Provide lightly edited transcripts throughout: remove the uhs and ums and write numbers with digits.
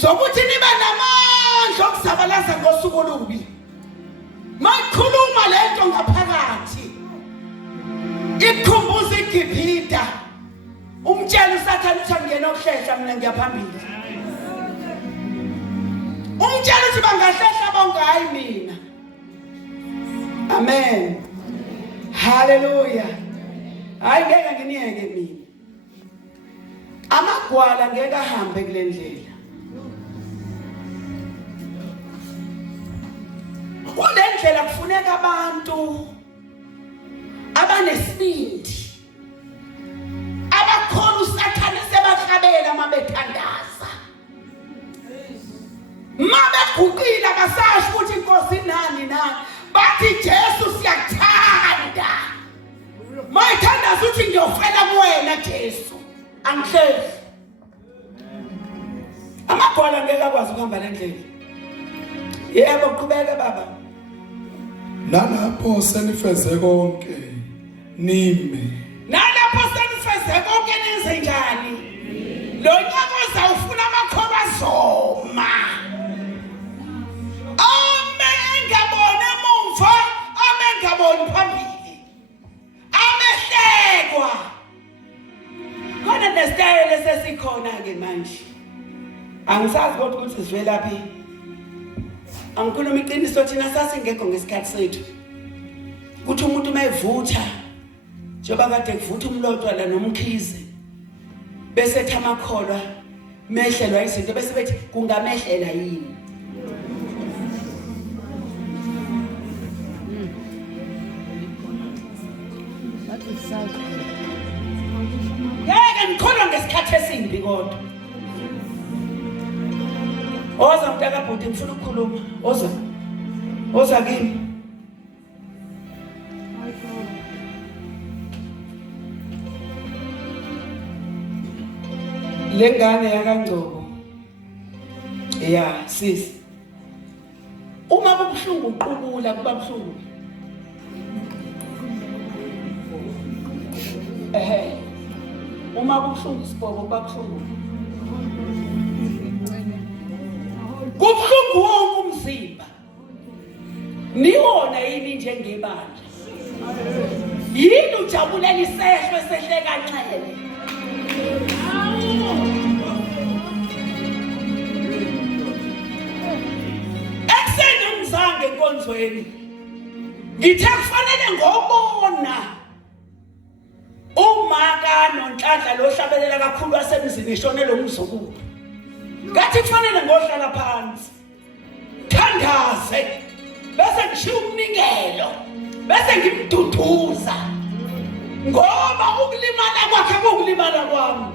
zokuthi nibe namandla okuzabalaza ngosuku olubi. Mayikhuluma lento ngaphakathi ikhumbuza iGibhita umtshela uSathane ukuthi angena okuhlehla mina ngiyaphambili. Umtshela ukuthi bangahlehla bongayi mina. Amen. Hallelujah. Hayi ngeke nginiyeke mina. Amagwala ngeke ahambe kule ndlela. Kule ndlela kufuneka abantu abanesibindi. Abakhona uSathane sebahlabela mabethandaza. Mabeguqile abasasho ukuthi inkosi nani nani. Bathi Jesu siyakuthanda. Mayithandaza uthi ngiyofela kuwena Jesu. Angihlezi. Amagwala ngeke akwazi ukuhamba le ndlela. Yebo qhubeka baba. Nalapho senifeze konke nime. Nalapho senifeze konke nenze njani? Lo nyaka uzawufuna amakhoba azoma. Amengabona emumva, amengabona phambili. Amehlekwa. Khona nesitayela sesikhona ke manje. Angisazi kodwa ukuthi sivela phi. Angikhuluma iqiniso thina sasingekho ngesikhathi sethu. Kuthi umuntu mayevutha njengoba kade kuvutha umlotshwa la nomkhize. Bese ethi amakholwa mehlelwa izinto bese bethi kungamehlela yini. Ngeke ngikholwa ngesikhathi esimbi kodwa. Oza mntaka bhuti ngifuna ukukhuluma. Oza kimi. Lengane yakangcobo. Yeah, sis. Uma kubuhlungu uqubula kuba buhlungu. Uma kubuhlungu isibhobo kuba buhlungu. Kubuhlungu wonke umzimba. Niwona yini njengebandla. Yini ujabulela isehlo esehle kancane. Ekseni ngizange enkonzweni. Ngithe kufanele ngobona umaka noNhlanhla lo hlabelela kakhulu wasemzini eshonele umzukulu. Ngathi kufanele ngohlala phansi. Thandaze. Bese ngishiya umnikelo. Bese ngimduduza. Ngoba ukulimala kwakhe kulimala kwami.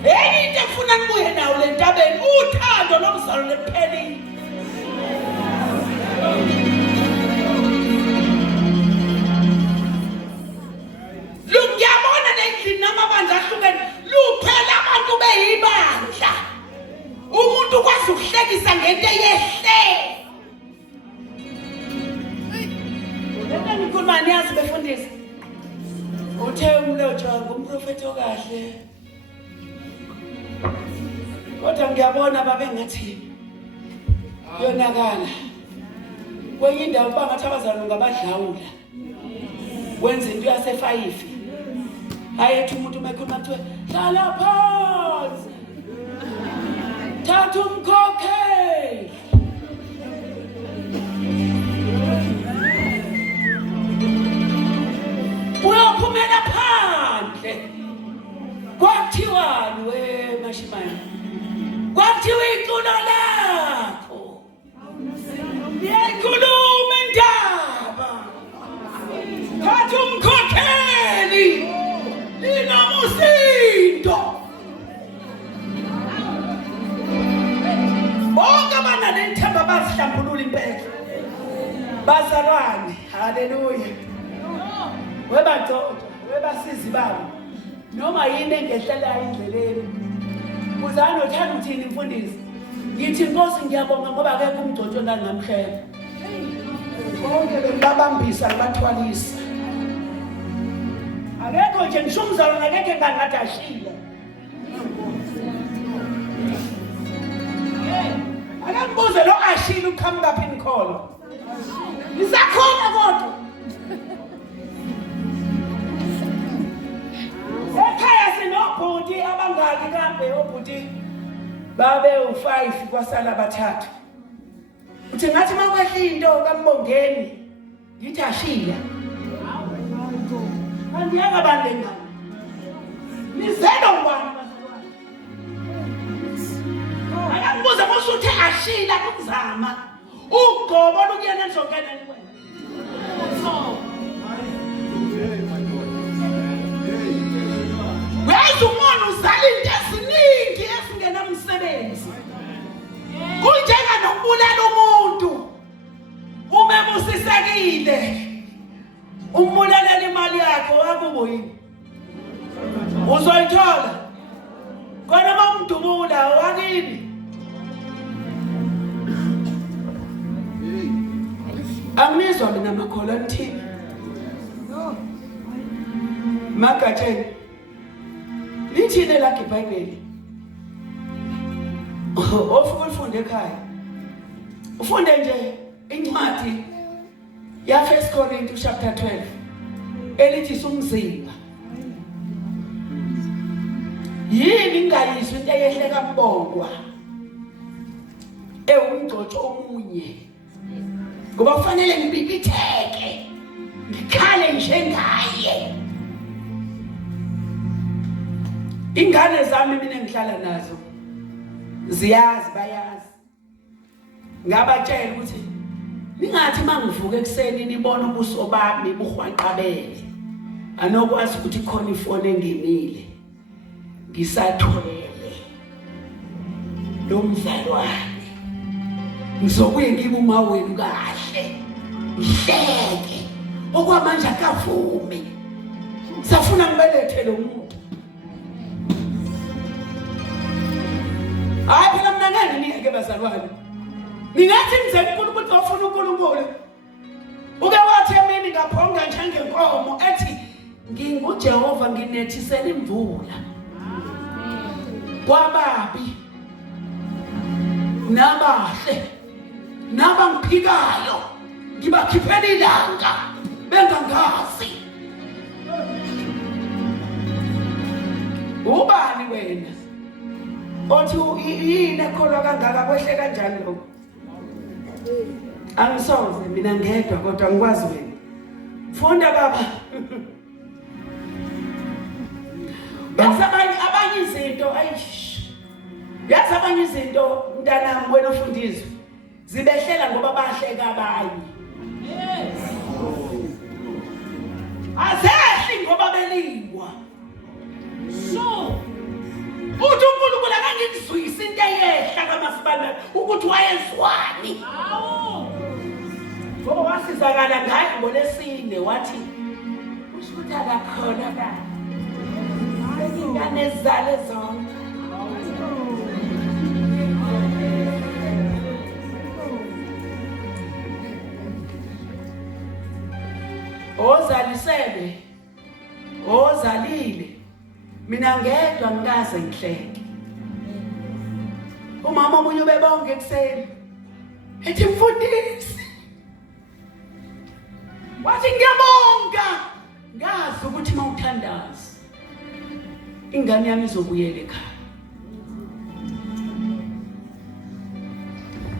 Into efuna nibuye nawo le ntabeni uthando lomzalo lephelile. Lungiyabona lendlini namabandla ahlukene luphela abantu beyibandla. Umuntu kwazi ukuhlekisa ngento eyehle. Lena ngikhuluma niyazi befundisa. Uthe umlotshwa ngumprofeti okahle. Kodwa ngiyabona babe ngathi yonakala. Kwenye indawo bangathi abazalwane ngabadlawula. Wenza into yase5. Hayethi umuntu mayikhuluma kuthiwe hlala phansi. Thatha umkhokheli. Uyophumela phandle. Kwathiwani we mashimane? Kwathiwa iculo lakho. Ngiyayikhuluma indaba. Thatha umkhokheli. Linamusindo. Bonke abanalethemba bazihlambulula impela. Bazalwane, haleluya. Webadoda, webasizi babo. Noma yini engehlelayo endleleni. Kuzana uthanda uthini mfundisi? Ngithi Nkosi ngiyabonga ngoba akekho umgcotsho la namhlanje. Bonke bengabambisa ngathwalisa. Akekho nje ngisho umzalwane akekho engangathi ashila. Angibuze lo Ashile uqhamuka phi nikholo. Nisakhona kodwa. Ekhaya sinobhuti abangaki kambe obhuti babe u5 kwasala bathathu. Uthi ngathi makwehla into kaMbongeni ngithi Ashila. Andiyaka bandengana. Nizelo ngubani bazalwane? Ayakubuza musuthe Ashila kuzama. Ugqobo lokuyena njongena ni wena. Weza umuntu uzala into eziningi esingena umsebenzi. Kunjenga nokubulala umuntu. Uma busisekile. Umbulalela imali yakhe wakubo yini? Uzoyithola. Kona bamdubula wakini. Angizwa mina makhola nithini? Magatsheni. Lithini la iBhayibheli? Ofuke ufunde ekhaya. Ufunde nje incwadi ya 1 Corinthians chapter 12. Elithi sumzimba. Yini ingayizwe into eyehleka mbongwa? Umgcotsho omunye. Ngoba kufanele ngibibitheke. Ngikhale njengaye. Ingane zami mina engihlala nazo ziyazi bayazi. Ngabatshela ukuthi ningathi mangivuka ekseni nibona ubuso bami buhwanqabele. Anokwazi ukuthi khona ifoni engenile. Ngisathwele lo mzalwane. Ngizokuye ngibe uma wenu kahle. Ngihleke. Okwamanje akavumi. Safuna ngibelethe lo muntu. Hayi phela mina ngeke ningeke bazalwane. Ningathi mzeke uNkulunkulu ofuna uNkulunkulu. Uke wathi emini ngaphonga njengenkomo ethi nginguJehova nginethisela imvula. Kwababi. Nabahle. Nabangiphikayo. Ngibakhiphela ilanga bengangazi. Ubani wena? Othi yini ekholwa kangaka kwehle kanjani lokho? Angisoze mina ngedwa kodwa ngikwazi wena. Funda baba. Abanye izinto ayish. Yazi abanye izinto mntanami wena ufundizwe. Zibehlela ngoba bahleka abanye. Yes. Azehli ngoba belingwa. So uthi uNkulunkulu akangizwisi into eyehla kaMasipala ukuthi wayezwani. Hawo. Ngoba wasizakala ngaye ngolesine wathi usho akakhona ka. Hayi ingane zale zonke. Ozalisele. Ozalile. Mina ngedwa ngikaze ngihleke. Umama omunye ubebonge ekseni. Ethi mfundisi. Wathi ngiyabonga. Ngazi ukuthi mawuthandaza ingane yami izobuyela ekhaya.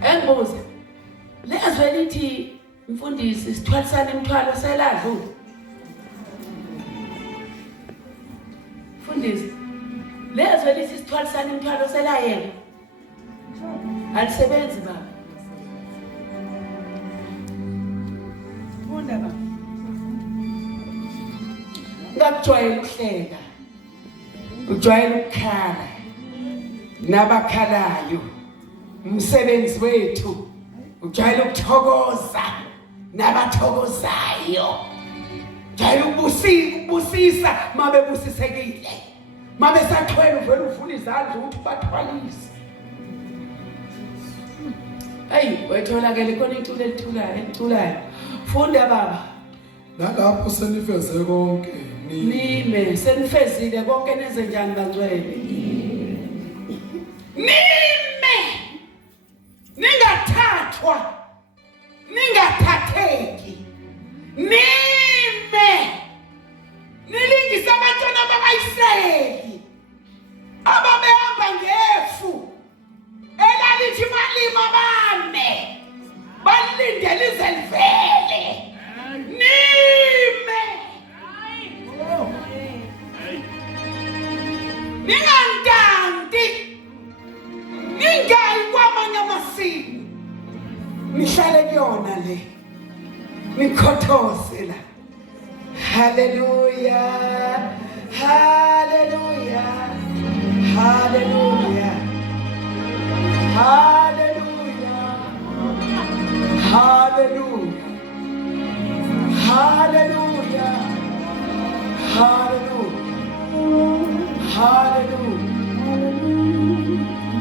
Engibuze. Lezwe lithi mfundisi sithwalisana imithwalo seladlu. Mfundisi. Lezwe lithi sithwalisana imithwalo selayela. Alisebenzi baba. Funda baba. Ngakujwayela ukuhleka. Ujwayela ukukhala. Nabakhalayo. Umsebenzi wethu. Ujwayela ukuthokoza. Nabathokozayo. Ujwayela ukubusisa mabe busisekile. Mabe sathwele uvela ufuna izandla ukuthi bathwalise. Hey, wetholakele khona icule elithulayo. Funda baba. Nalapho senifeze konke nime senifezile konke nenze njani bangcwele. Nime. Ninga ningathathwa ningathatheki nime nilingise abantwana bakaYisraeli ababehamba ngefu elalithi malima bane balindele ize livele nime ningantanti ningayi kwamanye amasiko nihlale kuyona le nikhothose la. Hallelujah, hallelujah, hallelujah, hallelujah, hallelujah, hallelujah, hallelujah, hallelujah.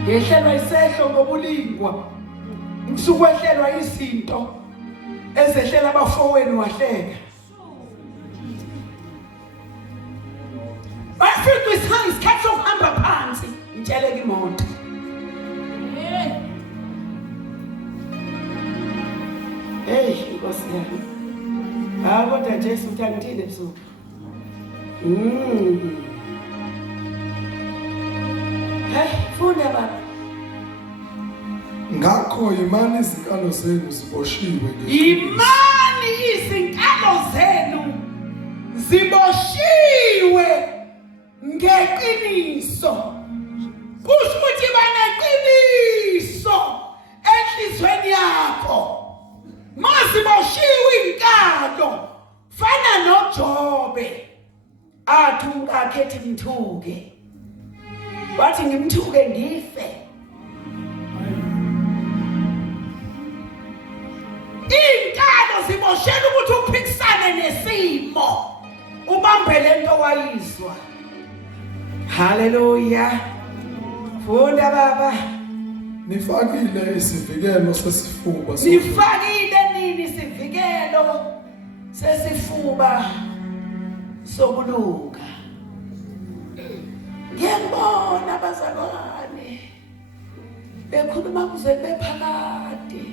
Ngehlelwa isehlo ngobulingwa ngisukwehlela izinto ezehlela abafowenu wahleka. Bafika isikhathi sokuhamba phansi ngitsheleka imoto. Hey Nkosi yami. Kodwa Jesu uthangithile busuku. Hey funda baba. Ngakho imani izinkalo zenu ziboshiwe. Imani izinkalo zenu ziboshiwe ngeqiniso. Kusho ukuthi baneqiniso enhlizweni yakho. Masiboshiwe inkalo fana noJobe athi ungakhethi mthuke. Wathi ngimthuke ngife. Inkalo ziboshela ukuthi uphikisane nesimo ubambele into wayizwa. Hallelujah. Funda baba. Nifakile isivikelo sesifuba. Nifakile nini isivikelo sesifuba sokulunga. Ngiyabona abazalwane bekhuluma kuze bephakade.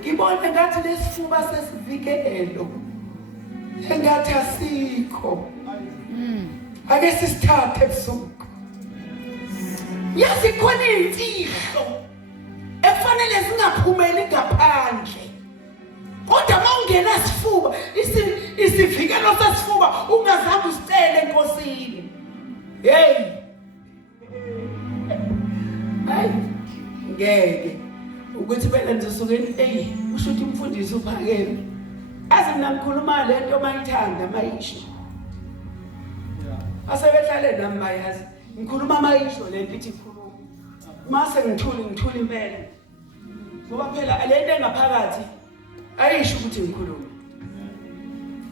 Ngibona ngathi lesifuba sesivikelo engathi asikho. Ake sisithathe ebusuku. Yazi khona imfihlo efanele singaphumeli ngaphandle. Kodwa mawungena sifuba isivikelo sesifuba ungazange usicele enkosini. Hey. Hey. Ngeke ukuthi phela nje sukeni usho ukuthi umfundisi uphakeme. Azi mina ngikhuluma lento mayithanda mayisho. Asebehlale nami bayazi. Ngikhuluma mayisho lento ithi khuluma. Mase ngithula impela. Ngoba phela lento engaphakathi ayisho ukuthi ngikhuluma.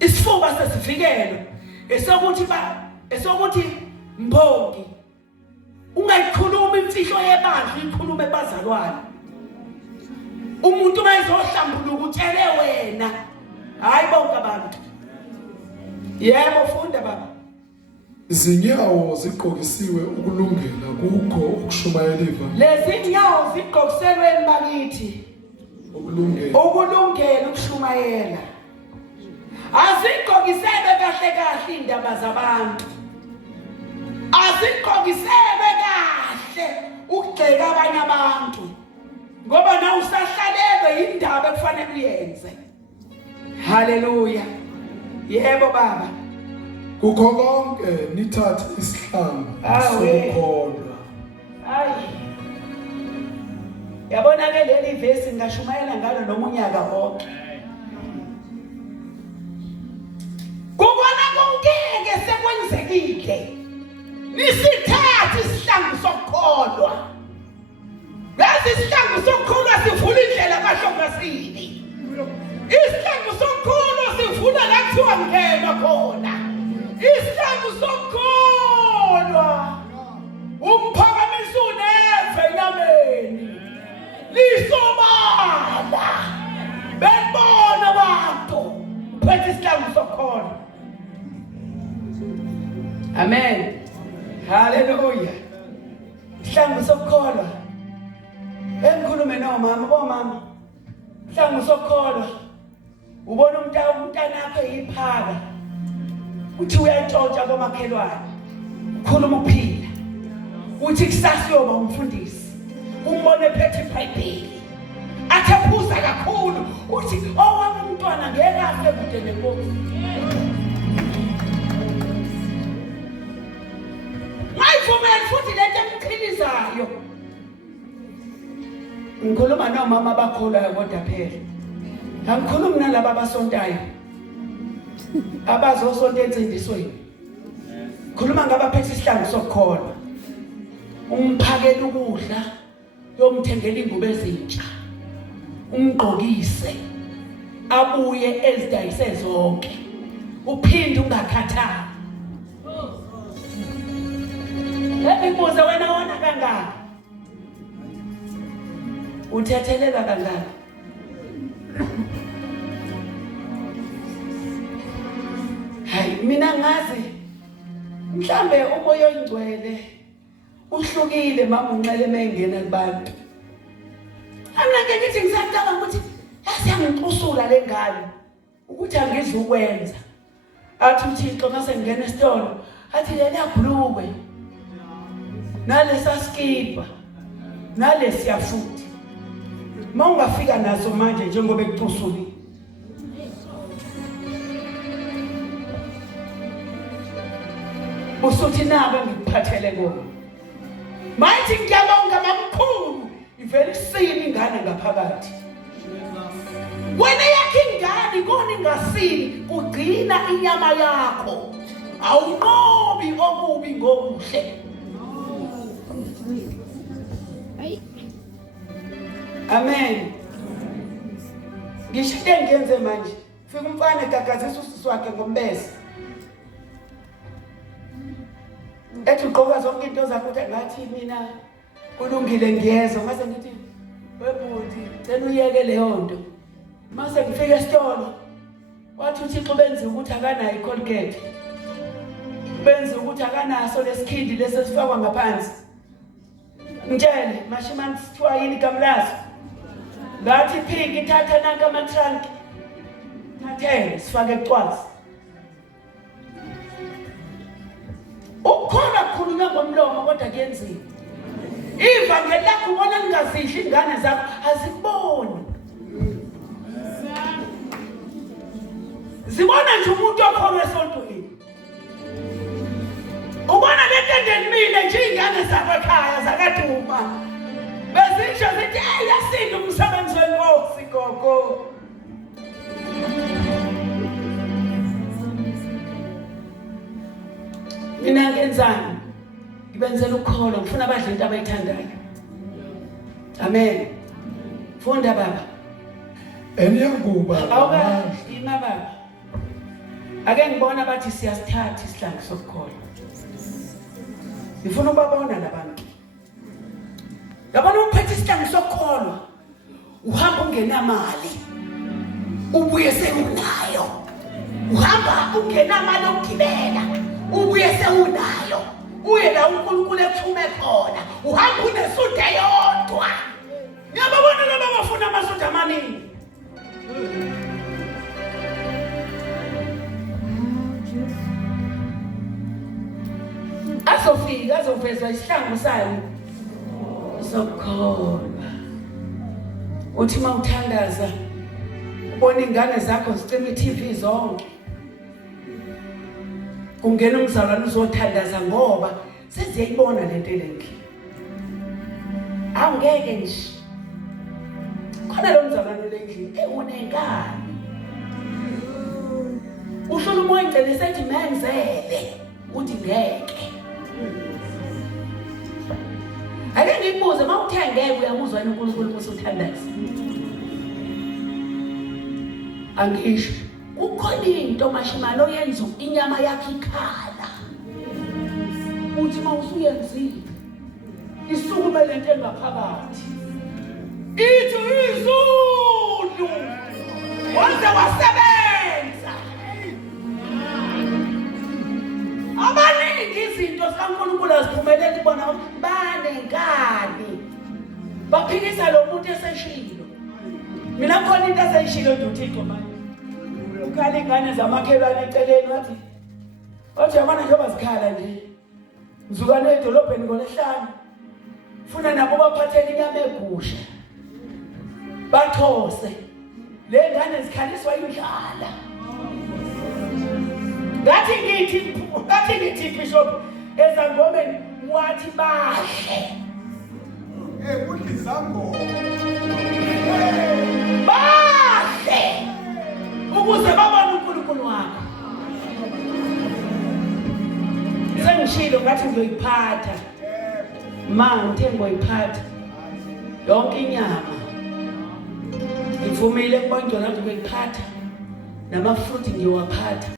Isifuba sesivikelo esokuthi mbongi ungayikhuluma imfihlo yebandla ikhulume ebazalwane. Umuntu mayizohlambuluka utshele wena hayi bonke abantu. Yebo funda baba. Izinyawo ziqokisiwe ukulungela kukho ukushumayela ivangeli. Lezi nyawo ziqokiselwe bakithi ukulungela ukushumayela. Aziqokisebe kahle indaba zabantu. Aziqokisebe kahle ukugxeka abanye abantu. Ngoba na usahlalelwe indaba ekufanele uyenze. Hallelujah. Yebo baba. Kukho konke nithathe isihlangu sokukholwa. Hayi. Yabona ke leli verse ngashumayela ngalo noma unyaka wonke. Kubona konkeke sekwenzekile. Nisithathe isihlangu sokukholwa. Yazi isihlangu sokukholwa sivula indlela kaHlongasini. Isihlangu sokukholwa sivula la kuthiwa ngena khona. Isihlangu sokukholwa umphakamisa uneve enyameni lisobala bebona abantu uphethe isihlangu sokukholwa. Amen. Hallelujah. Isihlangu sokukholwa. Engikhulume nomama, bomama Hlangu sokholwa. Ubona umntanakho eyiphaka. Uthi uyayitshontsha komakhelwane. Ukhuluma ukuphila. Uthi kusasa uyoba umfundisi. Umbone phethe iBhayibheli. Athaphuza kakhulu. Uthi owami umntwana ngeke afe kude nenkosi. Mayivumela futhi lento emqhilizayo. Ngikhuluma nomama abakholwayo kodwa phela. Angikhulumi nalabo abasontayo. Abazosonta ensindisweni. Khuluma ngabaphethe isihlangu sokukholwa. Umphakele ukudla, yomthengela ingubo ezintsha. Umgqokise. Abuye ezidayise zonke. Uphinde ungakhathali. Ngibuza wena wona kangaka. Uthethelela kangaka. Hayi mina ngazi mhlambe umoya oyingcwele uhlukile mama unxele mengena kubantu. Mina ngithi ngisacabanga ukuthi yasiyangixusula lengane ukuthi angizukwenza. Athi uThixo mase ngene esitolo athi lena bhlukwe nalesa skipa nalesiya futhi mawungafika naso manje njengoba ekuxusuli usuthi nabo ngikuphathele kona mayithi ngiyabonga mamkhulu ivele isini ingane ngaphakathi wena yakhe ingane kona ingasini kugcina inyama yakho awunqobi okubi ngokuhle. Amen. Ngisho ngenze manje fika umfana egagazisa usisi wakhe ngombese ethi uqoka zonke into zakho ukuthi ngathi mina kulungile ngiyezwa mase ngithi webhuti cela uyeke leyo nto mase ngifika esitolo wathi uThixo benze ukuthi akanayo iColgate benze ukuthi akanaso lesikhindi lesifakwa ngaphansi ngitshele mashimani sithiwa yini kamlazi ngathi phiki ithatha nanka ama-trunk nathele sifake ecwazi ukukhona kukhulunywa ngomlomo kodwa kuyenziwa ivangeli lakho ubona lingazidli ingane zakho azikuboni zibona nje umuntu okholwa esontweni ubona lento endenimile nje ingane zakho ekhaya zakaDuma bezisho zithi yasinda umsebenzi wenkosi gogo. Mina ngenzani ngibenzela ukukholwa ngifuna abadla into abayithandayo. Amen. Funda baba. Eniyakuba awuka ima baba ake ngibona bathi siyasithatha isihlangu sokukholwa. Ngifuna ubabona labantu. Yabona uphethe isihlangu sokukholwa uhamba ungenamali ubuye sewunayo. Uhamba ungenamali ukugibela ubuye sewunayo. Uye la uNkulunkulu ekuthume khona uhamba unesudi eyodwa. Ngiyababona laba bafuna amasudi amaningi. Azofika azovezwa isihlangu sayo sokukholwa. Uthi mawuthandaza ubona ingane zakho zicima iTV zonke. Kungena umzalwane uzothandaza ngoba seziyayibona lento lenki. Awungeke nje. Khona lo mzalwane lendlini unengane. Uhlolo umoya ngcele sethi menzele uthi ngeke. Ake ngikubuze mawuthengeke uyamuzwa uNkulunkulu usuthandaza. Angisho kukhona into mashimalo oyenza inyama yakhe ikhala. Uthi mawusuyenzile isukume lento engaphakathi. Ithi izulu waze wasebenza. Abaningi izinto zikaNkulunkulu aziphumeleli bona banenkani. Baphikisa lo muntu eseshilo. Mina khona into aseyishilo nje uThixo manje. Ukhala ingane zamakhelwane eceleni wathi yabona njengoba zikhala nje. Ngizukane edolobheni ngoLesihlanu. Funa nabo baphathele inyama egusha. Bathose. Le ngane zikhaliswa indlala. Ngathi ngithi Bishop ezangomeni wathi bahle. Kudlizango. Bahle. Ukuze babone uNkulunkulu wakho. Sengishilo ngathi ngiyoyiphatha. Ngithe ngiyoyiphatha. Yonke inyama. Ngivumile kubona ngathi ngiyoyiphatha. Namafruit ngiyowaphatha.